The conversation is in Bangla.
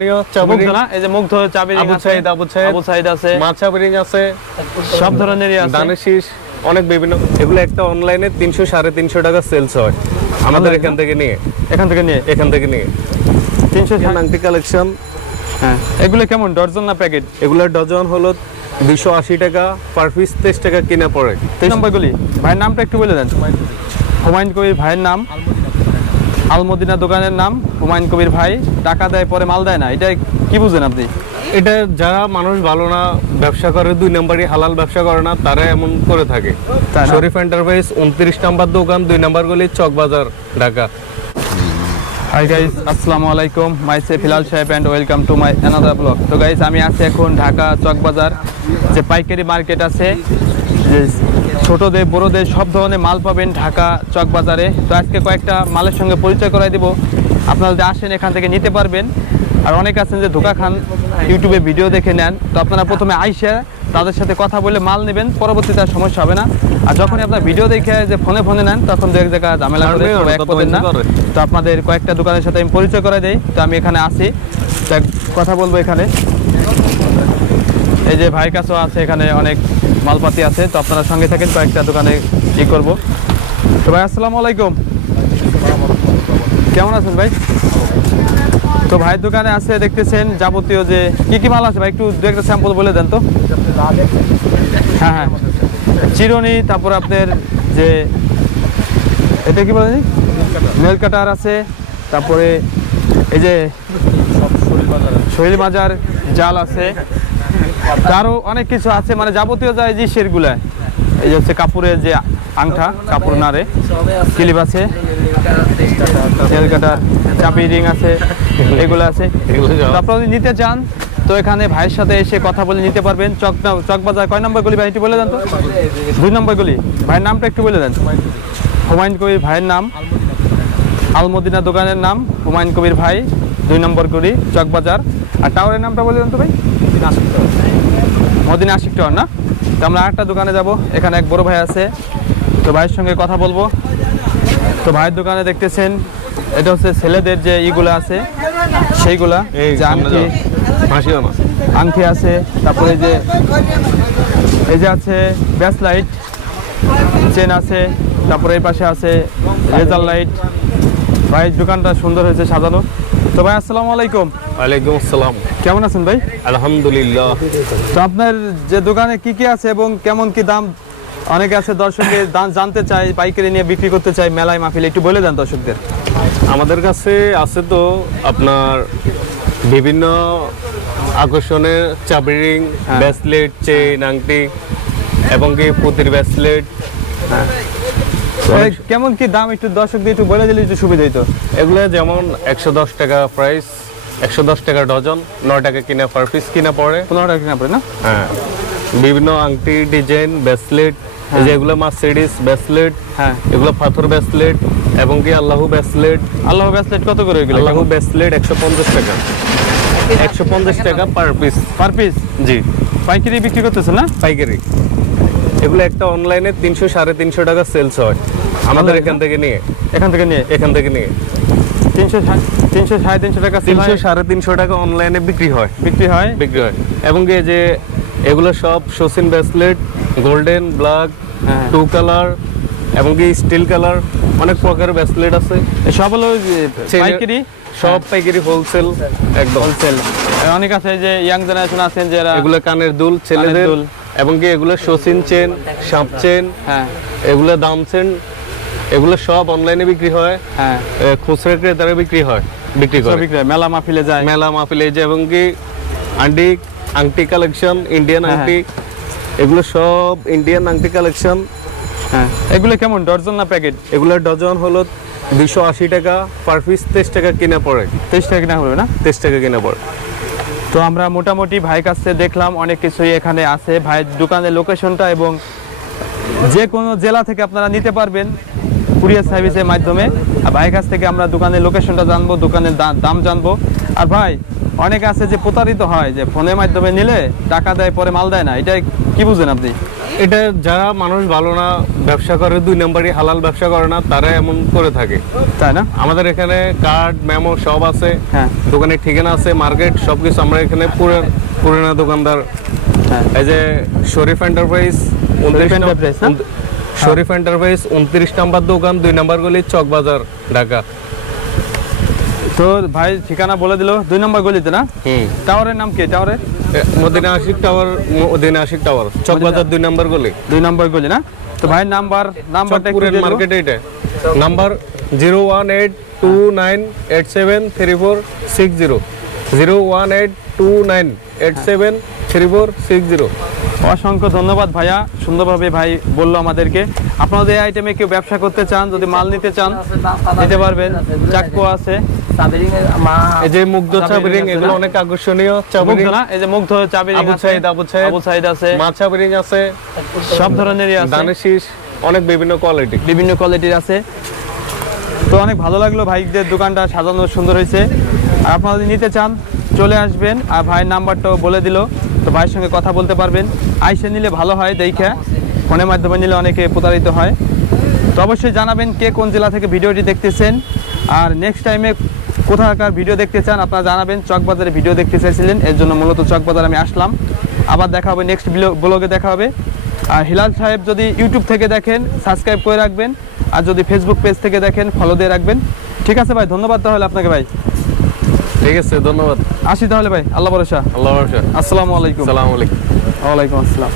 মুগ্ধ এই যে মুগ্ধ চাবি আবু সাইদ, আবু সাইদ। আবু সাইদ আছে। মাছা বিরিং আছে। সব ধরনেরই আছে। দানের শীষ অনেক বিভিন্ন। এগুলো একটা অনলাইনে তিনশো সাড়ে তিনশো টাকা সেলস হয়। আমাদের এখান থেকে নিয়ে। এখান থেকে নিয়ে? এখান থেকে নিয়ে। তিনশো আংটি কালেকশন হ্যাঁ। এগুলো কেমন ডর্জন না প্যাকেট এগুলোর ডজন হলো দুশো আশি টাকা পার পিস তেইশ টাকা কিনা পড়ে। তেইশ নম্বরগুলি? ভাইয়ের নামটা একটু বলে দেন। হুমায়ুন কবির ভাইয়ের নাম? আলমদিনা দোকানের নাম হুমায়ুন কবির ভাই। টাকা দেয় পরে মাল দেয় না। এটা কি বুঝেন আপনি? এটা যারা মানুষ ভালো না ব্যবসা করে দুই নাম্বারই হালাল ব্যবসা করে না তারা এমন করে থাকে। শরীফ এন্টারপ্রাইজ উনত্রিশ নাম্বার দোকান দুই নাম্বার গলি চকবাজার ঢাকা। হাই গাইস আসসালামু আলাইকুম। মাই সে ফিলাল সাহেব and welcome to my another blog তো গাইস আমি আছি এখন ঢাকা চকবাজার যে পাইকারি মার্কেট আছে। ছোটদের বড়দের সব ধরনের মাল পাবেন ঢাকা চকবাজারে। তো আজকে কয়েকটা মালের সঙ্গে পরিচয় করাই দিব। আপনারা যদি আসেন এখান থেকে নিতে পারবেন। আর অনেক আছেন যে ধোকা খান ইউটিউবে ভিডিও দেখে নেন। তো আপনারা প্রথমে আইসা তাদের সাথে কথা বলে মাল নেবেন পরবর্তীতে আর সমস্যা হবে না। আর যখনই আপনার ভিডিও দেখে যে ফোনে ফোনে নেন তখন দু এক জায়গায় ঝামেলা করে না। তো আপনাদের কয়েকটা দোকানের সাথে আমি পরিচয় করে দিই। তো আমি এখানে আসি কথা বলব এখানে। এই যে ভাই কাছেও আছে এখানে অনেক মালপাতি আছে, তো আপনারা সঙ্গে থাকেন, কয়েকটা দোকানে ই করব। তো ভাই, আসসালামু আলাইকুম। কেমন আছেন ভাই? তো ভাইয়ের দোকানে আছে, দেখতেছেন যাবতীয় যে কি কি মাল আছে? ভাই, একটু দু একটা স্যাম্পল বলে দেন তো। হ্যাঁ হ্যাঁ। চিরুনি, তারপর আপনার যে, এটা কি বলেন? নেল কাটার আছে, তারপরে এই যে শৈল মাজার জাল আছে। আরও অনেক কিছু আছে মানে যাবতীয় যায় যে শেরগুলা এই যে হচ্ছে কাপড়ের যে আংটা কাপড় নাড়ে ক্লিপ আছে নেল কাটার চাপি রিং আছে এগুলো আছে। আপনারা যদি নিতে চান তো এখানে ভাইয়ের সাথে এসে কথা বলে নিতে পারবেন। চক চকবাজার কয় নম্বর গলি ভাই একটু বলে দেন তো। দুই নম্বর গলি। ভাইয়ের নামটা একটু বলে দেন। হুমায়ুন কবির ভাইয়ের নাম। আলমদিনা দোকানের নাম। হুমায়ুন কবির ভাই দুই নম্বর গলি চকবাজার আর টাওয়ারের নামটা বলে দেন তো ভাই? মদিনা আশিক টাওয়ার না? তো আমরা আরেকটা দোকানে যাব এখানে এক বড় ভাই আছে। তো ভাইয়ের সঙ্গে কথা বলব। তো ভাইয়ের দোকানে দেখতেছেন এটা হচ্ছে ছেলেদের যে ইগুলো আছে সেইগুলা এই যে আংটি আংটি আছে তারপরে এই যে এই যে আছে ব্যাস লাইট চেন আছে তারপরে এই পাশে আছে রেজার লাইট। ভাই দোকানটা সুন্দর হয়েছে সাজানো। তো ভাই আসসালামু আলাইকুম। ওয়ালাইকুম আসসালাম। কেমন আছেন ভাই? আলহামদুলিল্লাহ। তো আপনার যে দোকানে কি কি আছে এবং কেমন কি দাম? অনেকে আছে দাম জানতে চাই পাইকারি নিয়ে বিক্রি করতে চাই মেলায় মাহফিলে একটু বলে দেন দর্শকদের। আমাদের কাছে আছে তো আপনার বিভিন্ন আকর্ষণের চাবি রিং হ্যাঁ। ব্রেসলেট চেইন আংটি এবং কি পুতির ব্রেসলেট এই কেমন কি দাম একটু দর্শকদের একটু বলে দিলে একটু সুবিধা হইতো। এগুলো যেমন একশো দশ টাকা প্রাইস একশো দশ টাকা ডজন নয় টাকা কিনা পার পিস কিনা পড়ে। পনেরো টাকা কিনা পড়ে না? হ্যাঁ। বিভিন্ন আংটি ডিজাইন ব্রেসলেট। যেগুলো মার্সিডিস ব্রেসলেট হ্যাঁ। এগুলো পাথর ব্রেসলেট এবং কি আল্লাহু ব্রেসলেট আল্লাহ ব্যাসলেট কত করে এগুলো? আল্লাহু ব্রেসলেট একশো পঞ্চাশ টাকা। একশো পঞ্চাশ টাকা পার পিস পার পিস জি। পাইকারি বিক্রি করতেছে না? পাইকারি। এগুলো একটা অনলাইনে তিনশো সাড়ে তিনশো টাকা সেলস হয়। আমাদের এখান থেকে নিয়ে। এখান থেকে নিয়ে? এখান থেকে নিয়ে। তিনশো তিনশো সাড়ে তিনশো টাকা তিনশো সাড়ে তিনশো টাকা অনলাইনে বিক্রি হয়। বিক্রি হয়? বিক্রি হয়। এবং এই যে এগুলো সব শোসিন bracelet golden black. Two colour এবং কি স্টিল কালার অনেক প্রকারের ব্রেসলেট আছে। সব হলো পাইকারি? সব পাইকারি হোলসেল একদম। হোলসেল অনেক আছে যে ইয়াং জেনারেশন আছেন যারা এগুলো কানের দুল ছেলেদের। দুল। এবং কি এগুলো শোসিন চেন সাপ চেন হ্যাঁ। এগুলো দাম চেন এগুলো সব অনলাইনে বিক্রি হয়। হ্যাঁ। খুচরা ক্রেতারা বিক্রি হয়। বিক্রি করে। বিক্রি মেলা মাহফিলে যায়। মেলা মাহফিলে এই যে এবং কি আন্টি আংটি কালেকশন ইন্ডিয়ান হ্যাঁ, আংটি এগুলো সব ইন্ডিয়ান আংটি কালেকশন হ্যাঁ। এগুলো কেমন ডর্জন না প্যাকেট? এগুলোর ডজন হলো দুশো আশি টাকা পার পিস তেইশ টাকা কিনা পড়ে। তেইশ টাকা কিনা হবে না? তেইশ টাকা কিনা পড়ে। তো আমরা মোটামুটি ভাই কাছ দেখলাম অনেক কিছুই এখানে আছে। ভাইয়ের দোকানের লোকেশনটা এবং যে কোনো জেলা থেকে আপনারা নিতে পারবেন। কুরিয়ার সার্ভিসের মাধ্যমে। আর ভাইয়ের কাছ থেকে আমরা দোকানের লোকেশনটা জানব দোকানের দাম জানব। আর ভাই অনেক আছে যে প্রতারিত হয় যে ফোনের মাধ্যমে নিলে টাকা দেয় পরে মাল দেয় না। এটা কি বুঝেন আপনি? এটা যারা মানুষ ভালো না ব্যবসা করে দুই নম্বরই হালাল ব্যবসা করে না তারা এমন করে থাকে। তাই না? আমাদের এখানে কার্ড মেমো সব আছে। হ্যাঁ। দোকানের ঠিকানা আছে মার্কেট সবকিছু আমরা এখানে পুরো- পুরানা দোকানদার। হ্যাঁ। এই যে শরীফ এন্টারপ্রাইজ? শরীফ এন্টারপ্রাইজ উনত্রিশ নাম্বার দোকান দুই নাম্বার গলি চকবাজার ঢাকা। তো ভাই ঠিকানা বলে দিল দুই নম্বর গলিতে না? টাওয়ারের নাম কি টাওয়ারে মদিনা আশিক টাওয়ার মদিনা আশিক টাওয়ার চকবাজার দুই নাম্বার গলি। দুই নম্বর গলি না? তো ভাই নাম্বার নাম্বারটা দিয়ে মার্কেট এইটা। Number zero one eight two nine eight seven three four six zero zero one eight two nine eight seven three four six zero অসংখ্য ধন্যবাদ ভাইয়া। সুন্দরভাবে ভাই বলল আমাদেরকে। আপনাদের এই আইটেমে কেউ ব্যবসা করতে চান যদি মাল নিতে চান নিতে পারবেন। চাক্কু আছে। এই যে মুগ্ধ চাবিরিং এগুলো অনেক আকর্ষণীয় চাবিরিং। না? এই যে মুগ্ধ চাবি আবু সাইদ, আবু সাইদ। আবু সাইদ আছে। মা চাবিরিং আছে। সব ধরনেরই আছে। দানেশিস অনেক বিভিন্ন কোয়ালিটি বিভিন্ন কোয়ালিটির আছে। তো অনেক ভালো লাগল ভাইদের দোকানটা সাজানো সুন্দর হয়েছে। আর আপনারা যদি নিতে চান চলে আসবেন আর ভাইয়ের নাম্বারটাও বলে দিল। তো ভাইয়ের সঙ্গে কথা বলতে পারবেন। আইসে নিলে ভালো হয়, দেখে। ফোনের মাধ্যমে নিলে অনেকে প্রতারিত হয়। তো অবশ্যই জানাবেন কে কোন জেলা থেকে ভিডিওটি দেখতেছেন। আর নেক্সট টাইমে কোথাকার ভিডিও দেখতে চান, আপনারা জানাবেন। চকবাজারে ভিডিও দেখতে চাইছিলেন, এর জন্য মূলত চকবাজার আমি আসলাম। আবার দেখা হবে নেক্সট ব্লগে দেখা হবে। আর হিলাল সাহেব যদি ইউটিউব থেকে দেখেন সাবস্ক্রাইব করে রাখবেন। আর যদি ফেসবুক পেজ থেকে দেখেন ফলো দিয়ে রাখবেন। ঠিক আছে ভাই, ধন্যবাদ তাহলে আপনাকে ভাই। ঠিক আছে ধন্যবাদ। আসি তাহলে ভাই আল্লাহ ভরসা। আল্লাহ ভরসা। আসসালামু আলাইকুম। আসসালামু আলাইকুম। ওয়ালাইকুম আসসালাম।